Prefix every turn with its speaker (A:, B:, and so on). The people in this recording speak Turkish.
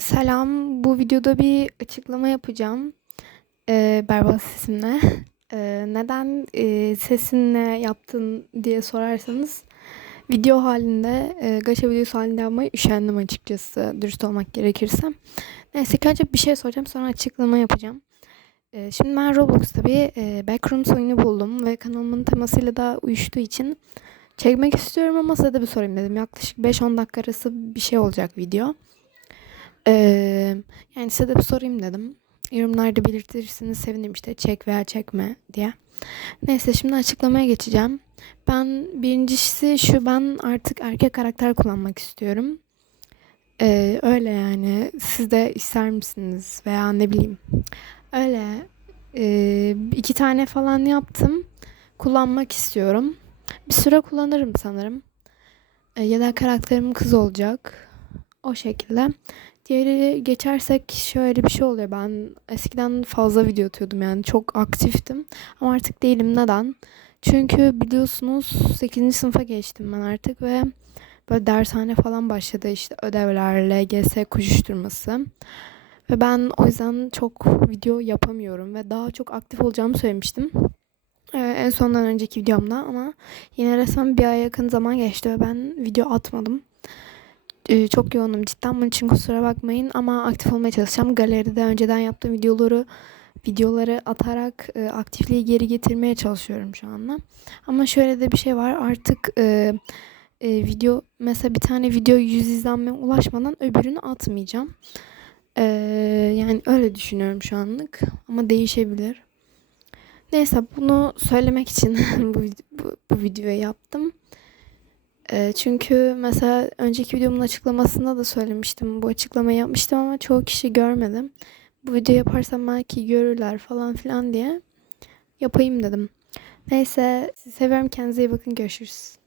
A: selam. Bu videoda bir açıklama yapacağım. Ee, berbat sesimle. Ee, neden e, sesinle yaptın diye sorarsanız video halinde, e, gacha videosu halinde yapmayı üşendim açıkçası dürüst olmak gerekirse. Neyse ki önce bir şey soracağım sonra açıklama yapacağım. Ee, şimdi ben Roblox'ta bir e, Backrooms oyunu buldum ve kanalımın temasıyla da uyuştuğu için çekmek istiyorum ama size de bir sorayım dedim. Yaklaşık 5-10 dakika arası bir şey olacak video. Ee, yani size de sorayım dedim. Yorumlarda belirtirseniz sevinirim işte çek veya çekme diye. Neyse şimdi açıklamaya geçeceğim. Ben birincisi şu ben artık erkek karakter kullanmak istiyorum. Ee, öyle yani siz de ister misiniz veya ne bileyim. Öyle ee, iki tane falan yaptım. Kullanmak istiyorum. Bir süre kullanırım sanırım. Ee, ya da karakterim kız olacak. O şekilde. Diğeri geçersek şöyle bir şey oluyor. Ben eskiden fazla video atıyordum yani çok aktiftim. Ama artık değilim. Neden? Çünkü biliyorsunuz 8. sınıfa geçtim ben artık ve böyle dershane falan başladı işte ödevler, LGS koşuşturması. Ve ben o yüzden çok video yapamıyorum ve daha çok aktif olacağımı söylemiştim. Ee, en sondan önceki videomda ama yine resmen bir ay yakın zaman geçti ve ben video atmadım. Ee, çok yoğunum cidden bunun için kusura bakmayın ama aktif olmaya çalışacağım. Galeride önceden yaptığım videoları videoları atarak e, aktifliği geri getirmeye çalışıyorum şu anda. Ama şöyle de bir şey var artık e, e, video mesela bir tane video 100 izlenmeye ulaşmadan öbürünü atmayacağım. E, yani öyle düşünüyorum şu anlık ama değişebilir. Neyse bunu söylemek için bu, bu, bu videoyu yaptım. Çünkü mesela önceki videomun açıklamasında da söylemiştim. Bu açıklamayı yapmıştım ama çoğu kişi görmedim. Bu video yaparsam belki görürler falan filan diye yapayım dedim. Neyse sizi seviyorum. Kendinize iyi bakın. Görüşürüz.